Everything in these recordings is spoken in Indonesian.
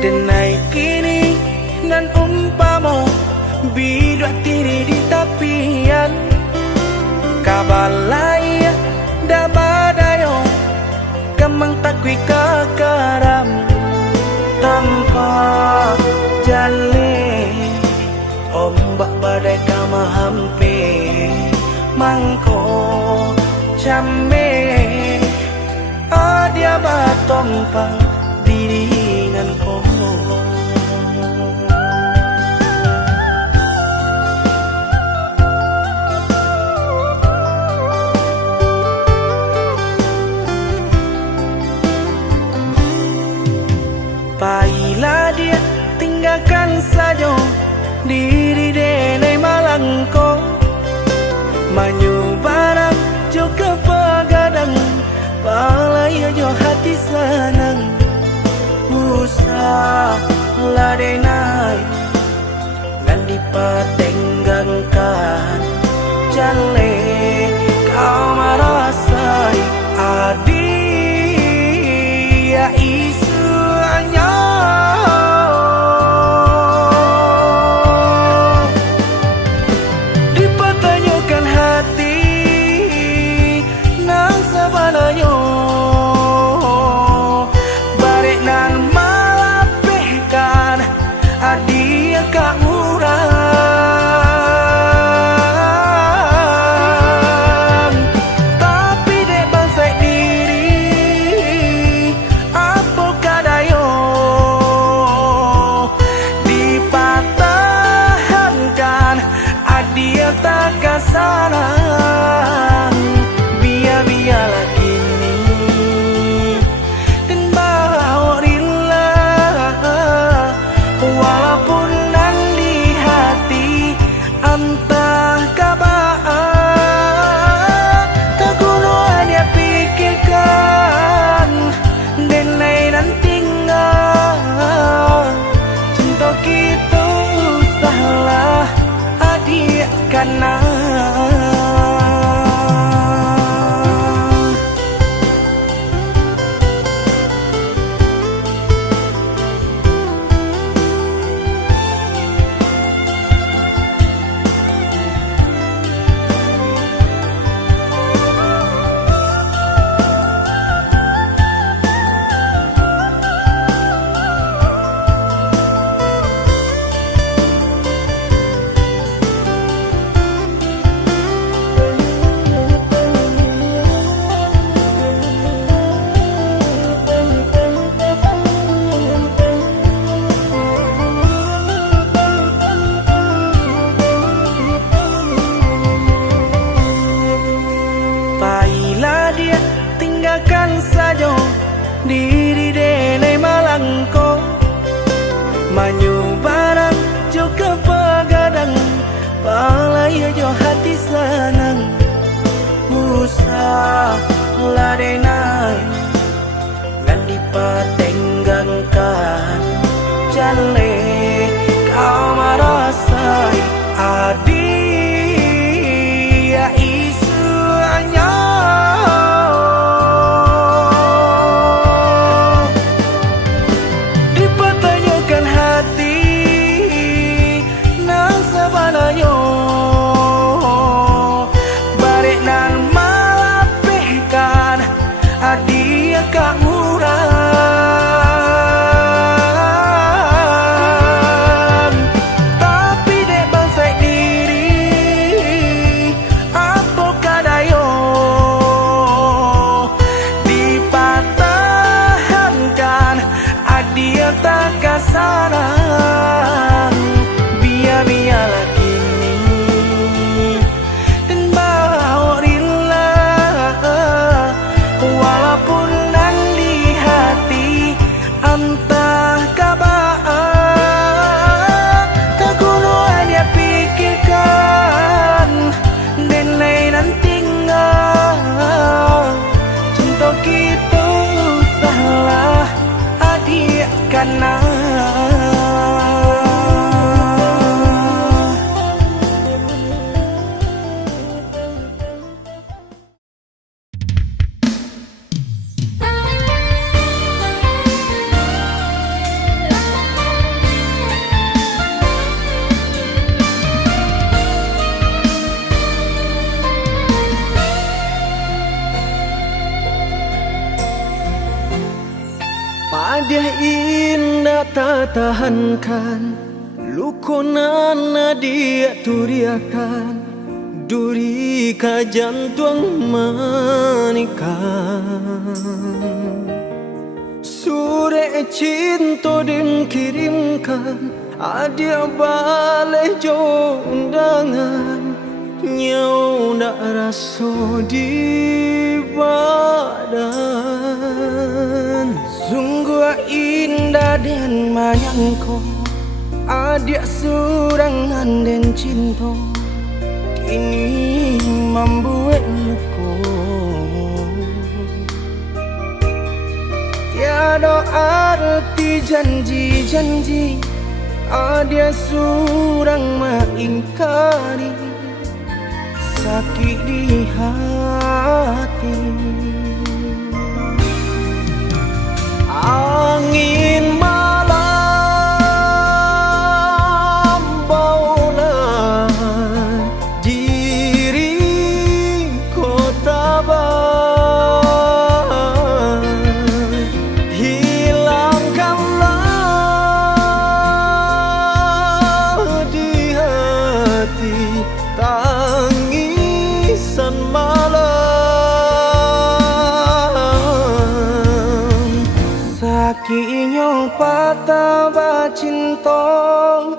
Denai kini nan umpamo bidua tiri di tapian kabalai da badayo kamang takwi kakaram tanpa jale ombak badai kama hampe mangko chame adia batompang diringan ko Baiklah dia tinggalkan saja diri denai malangko manyu barang juga pegadang palaya jo hati senang usah ladenai dan dipatenggangkan jale kau merasai adia isu anya dipertanyakan hati nang sabananya barek nan malapehkan adia kak murang tapi dek bansai diri apa kadayo dipatahankan adia tak kasarang biar-biarlah kini dan bawa rela walaupun nan di hati entah kabar tak guna dia pikirkan denai nan tinggal cinta kita salah adik karena baiklah dia tinggalkan saja diri denai malangko manyu barang juga pegadang palaya jo hati senang usah ladenai dan dipatenggangkan jale kau merasai adia isu anya dipertanyakan hati nang sabananya barek nan malapehkan adia kak murang tapi dek bansai diri apa kadayo dipatahankan adia tak kasarang biar-biarlah kini dan bawa rela walaupun nan di hati entah kabar tak guna dia pikirkan denai nan tinggal cinta kita salah adik karena tak tahankan, lukonan dia turiakan, duri ka jantung manikan. Sure cinta dan kirimkan, adia balik jo undangan, nyau ndak raso di badan. Sungguh indah dan menyangko, adik surangan dan cinta kini membuat luka. Tiada arti janji-janji, adik surang mengingkari, sakit di hati. Angin malam baulah diri kota tabah, hilangkanlah di hati tangisan malam. Sakinyo patah bacintong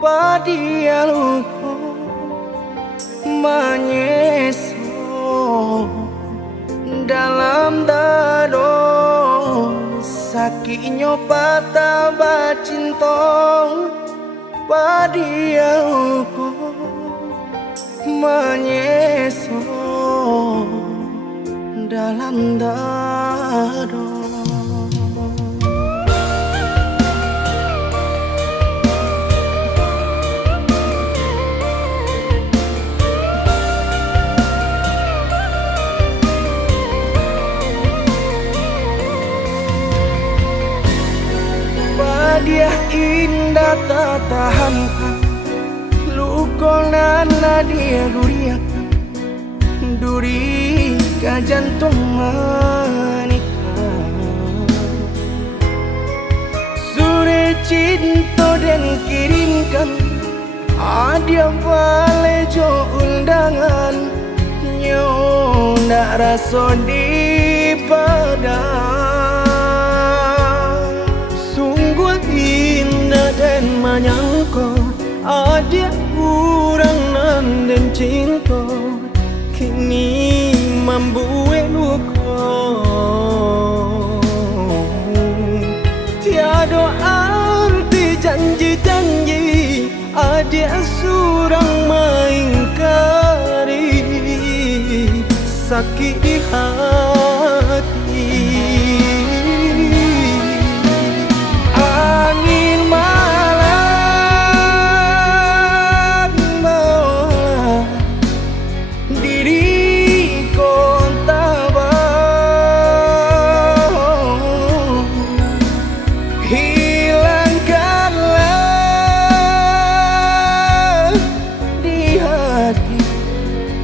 padia luko menyeso dalam dado. Sakinyo patah bacintong padia luko menyeso dalam dado. Dia indah tak tahankan, lukonan dia duriakan, duri ka jantung manikan. Sure cinta dan kirimkan, adia balik jo undangan, nyo ndak raso di badan. Dan menyangko adik kurang nan dan cinta kini membuat luka. Tiada arti janji-janji, adik surang mengingkari, sakit di hati. Angin malam bawa diri kota tabah, hilangkanlah di hati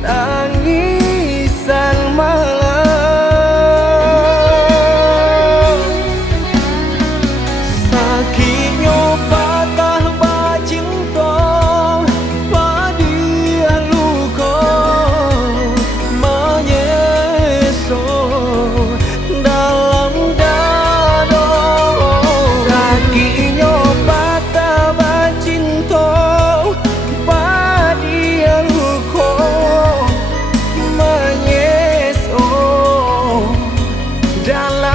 tangisan malam. Sakitnya patah bacinta padia luka menyeso dalam dado. Sakitnya patah bacinta padia luka menyeso dalam